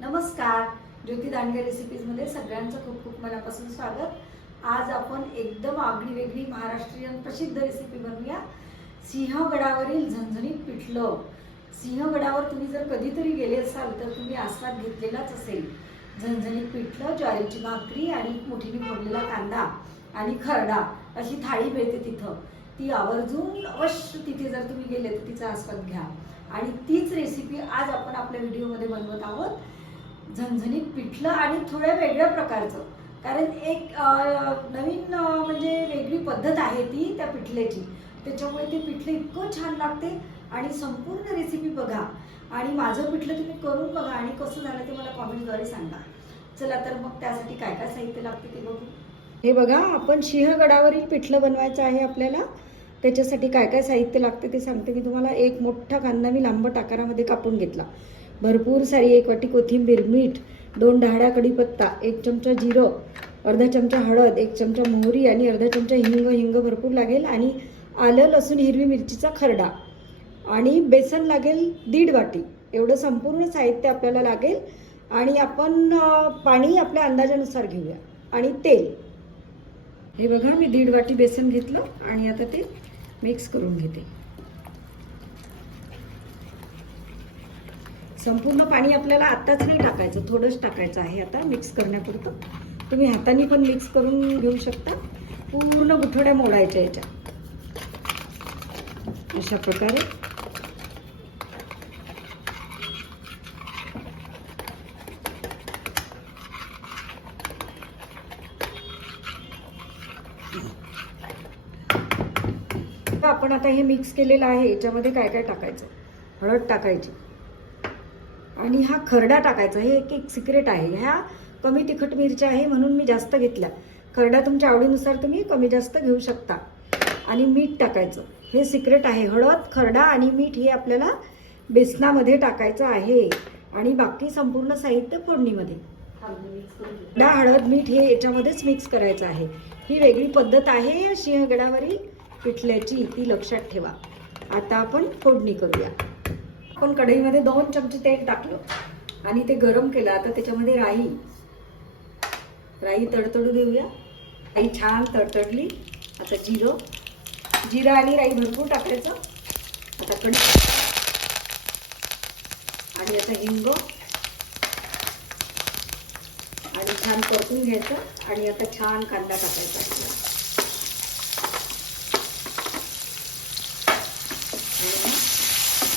नमस्कार, ज्योती दांडगे रेसिपीजमध्ये सगळ्यांचं खूप खूप मनापासून स्वागत। आज आपण एकदम आगळी वेगळी महाराष्ट्रीयन प्रसिद्ध रेसिपी बनवूया। सिंहगडावरील झणझणीत पिठलं। सिंहगडावर तुम्ही जर कधीतरी गेले असाल तर तुम्ही आस्वाद घेतलेलाच असेल। झणझणीत पिठलं, ज्वारीची भाकरी आणि मोठीने फोडलेला कांदा आणि खरडा अशी थाळी मिळते तिथं। ती आवर्जून अवश्य तिथे जर तुम्ही गेले तर तिचा आस्वाद घ्या। आणि तीच रेसिपी आज आपण आपल्या व्हिडिओमध्ये बनवत आहोत। झणझणीत पिठलं आणि थोड्या वेगळ्या प्रकारचं, कारण एक नवीन म्हणजे वेगळी पद्धत आहे ती त्या पिठल्याची। त्याच्यामुळे ते पिठलं इतकं छान लागते। आणि संपूर्ण रेसिपी बघा आणि माझं पिठलं तुम्ही करून बघा आणि कसं झालं ते मला कॉमेंटद्वारे सांगा। चला तर मग त्यासाठी काय काय साहित्य लागते ते बघू। हे बघा, आपण सिंहगडावरील पिठलं बनवायचं आहे आपल्याला। त्याच्यासाठी काय काय साहित्य लागते ते सांगते मी तुम्हाला। एक मोठा कांदा मी लांबट आकारामध्ये कापून घेतला, भरपूर सारी 1 वाटी कोथिंबीर, मीठ, 2 डाळ्या कढीपत्ता, 1 चमचा जिरं, अर्धा चमचा हळद, 1 चमचा मोहरी आणि अर्धा चमचा हिंग भरपूर लागेल, आणि आलं लसूण हिरवी मिरचीचा खरडा, आणि बेसन लागेल 1.5 वाटी। एवढं संपूर्ण साहित्य आपल्याला लागेल। आणि आपण पाणी आपल्या अंदाजानुसार घेऊया। आणि तेल, हे बघा मी 1.5 वाटी बेसन घेतलं आणि आता ते मिक्स करून घेते। संपूर्ण पाणी आपल्याला आत्ताच नाही टाकायचं, थोडंच टाकायचं आहे आता मिक्स करण्यापुरतं। तुम्ही हाताने पण मिक्स करून घेऊ शकता। पूर्ण गुठळ्या मोडायच्या याच्या अशा प्रकारे। आपण आता हे मिक्स केलेलं आहे, याच्यामध्ये काय काय टाकायचं। हळद टाकायची आणि हा खरडा टाकायचा। हे एक सिक्रेट आहे। ह्या कमी तिखट मिरच्या आहे म्हणून मी जास्त घेतल्या। खरडा तुमच्या आवडीनुसार तुम्ही कमी जास्त घेऊ शकता। आणि मीठ टाकायचं, हे सिक्रेट आहे। हळद, खरडा आणि मीठ हे आपल्याला बेसनामध्ये टाकायचं आहे। आणि बाकी संपूर्ण साहित्य फोडणीमध्ये। हळद मीठ हे याच्यामध्येच मिक्स करायचं आहे। ही वेगळी पद्धत आहे सिंहगडावरील पिठल्याची, ती लक्षात ठेवा। आता आपण फोडणी करूया। आपण कढईमध्ये 2 चमचे तेल टाकलं आणि ते गरम केलं। आता त्याच्यामध्ये राई तडतडू देऊया। राई छान तडतडली। आता जिरं आणि राई भरपूर टाकायचं। आता कढीपत्ता आणि आता हिंग आणि छान परतून घ्यायचं। आणि आता छान कांदा टाकायचा आपल्याला।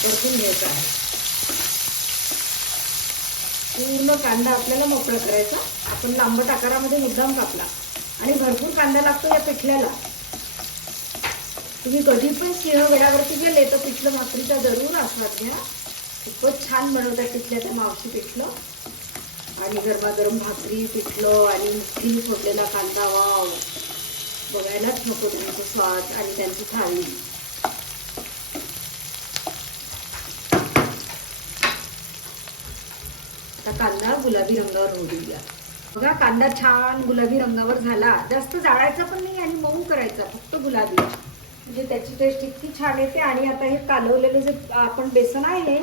परतून घ्यायचा आहे। पूर्ण कांदा आपल्याला मोकळा करायचा। आपण लांबट आकारामध्ये मुद्दाम कापला आणि भरपूर कांदा लागतो या पिठल्याला। तुम्ही कधी पण सिंहगडावरती गेले तर पिठलं भाकरीचा जरूर आस्वाद घ्या। खूपच छान बनवतात पिठल्याच्या मावशी पिठलं। आणि गरमागरम भाकरी, पिठलं आणि मुठीने फोडलेला कांदा, वाव, बघायलाच नको त्यांचा स्वाद आणि त्यांची थाळी। आता कांदा गुलाबी रंगावर होऊ देऊया। बघा, कांदा छान गुलाबी रंगावर झाला। जास्त जाळायचा पण नाही आणि मऊ करायचा, फक्त गुलाबी, म्हणजे त्याची टेस्ट इतकी छान येते। आणि आता हे कालवलेलं जे आपण बेसन आहे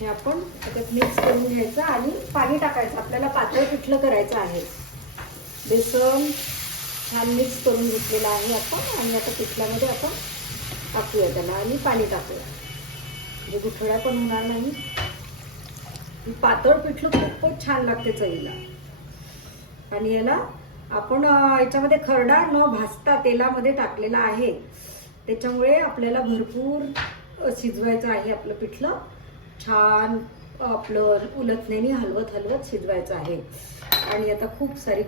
हे आपण त्याच्यात मिक्स करून घ्यायचं आणि पाणी टाकायचं। आपल्याला पातळ पिठलं करायचं आहे। बेसन छान मिक्स करून घेतलेलं आहे आपण। आणि आता पिठल्यामध्ये आपण टाकूया त्याला आणि पाणी टाकूया, म्हणजे गुठळ्या पण होणार नाही। पातळ पिठलं खूपच छान लागते चवीला। आणि याला आपण याच्यामध्ये खरडा न भाजता तेलामध्ये टाकलेला आहे, त्याच्यामुळे आपल्याला भरपूर शिजवायचं आहे आपलं पिठलं। छान आपलं उलटण्याने हलवत शिजवायचं आहे। आणि आता खूप सारी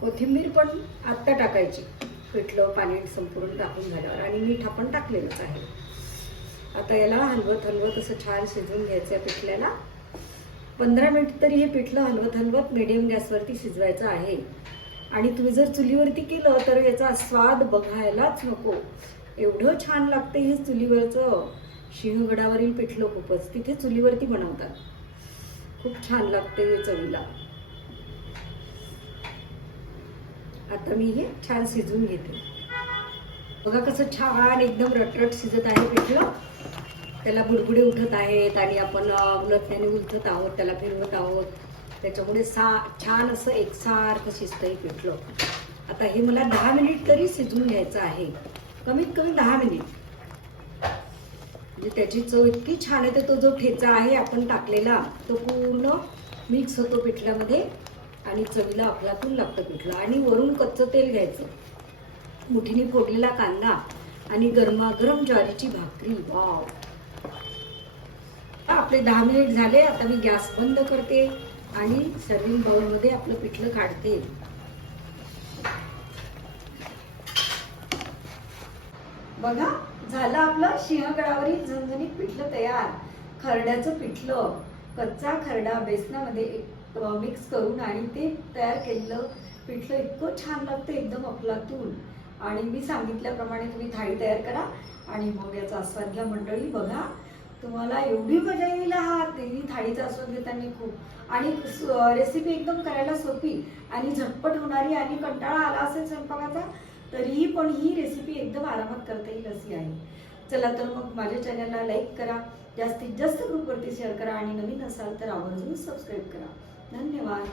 कोथिंबीर पण आत्ता टाकायची, पिठलं पाणी संपूर्ण टाकून झाल्यावर। आणि मीठ आपण टाकलेलंच आहे। आता याला हलवत असं छान शिजवून घ्यायचं पिठल्याला। 15 मिनिट तरी हे पिठलं हलवत मीडियम गॅसवरती शिजवायचं आहे। आणि तुम्ही जर चुलीवरती केलं तर याचा स्वाद बघायलाच नको, एवढं छान लागते हे चुलीवरचं सिंहगडावरील पिठलं। खूपच तिथे चुलीवरती बनवतात, खूप छान लागते हे चवीला। आता मी हे छान शिजवून घेते। बघा कसं छान एकदम रटरट शिजत आहे पिठलं। त्याला बुडबुडे उठत आहेत आणि आपण नथण्याने उलटत आहोत, त्याला फिरवत आहोत. त्याच्यामुळे छान असं एकसारखं शिजतंय पिठलं. आता हे मला 10 मिनिट तरी शिजवून घ्यायचं आहे, कमीत कमी 10 मिनिट. म्हणजे त्याची चव इतकी छान येते. तो जो ठेचा आहे आपण टाकलेला तो पूर्ण मिक्स होतो पिठल्यामध्ये आणि चवीला अफलातून लागतं पिठलं. आणि वरून कच्चं तेल घ्यायचं, मुठीने फोडलेला कांदा आणि गरमागरम ज्वारीची भाकरी. वाव! आपले 10 मिनिट झाले. आता मी गॅस बंद करते आणि सर्विंग बाउलमध्ये आपलं पिठलं काढते. बघा, झालं आपलं सिंहगडावरील झणझणीत पिठलं तयार. खरड्याचं पिठलं, कच्चा खरडा बेसनामध्ये मिक्स करून आणि ते तयार केलेलं पिठलं इतकं छान लागतं, एकदम अफलातून. आणि मी सांगितल्याप्रमाणे तुम्ही थाळी तयार करा आणि मग याचा आस्वाद घ्या मंडळी. बघा, तुम्हाला एवढी मजा येईल हा थाळीचा आस्वाद घेताना खूप. आणि रेसिपी एकदम करायला सोपी आणि झटपट होणारी. आणि कंटाळा आला असेल स्वयंपाकाचा तरीही पण ही रेसिपी एकदम आरामात करता येईल अशी आहे. चला तर मग माझ्या चॅनलला लाईक करा, जास्तीत जास्त ग्रुपवरती शेअर करा आणि नवीन असाल तर आवर्जून सबस्क्राईब करा. धन्यवाद.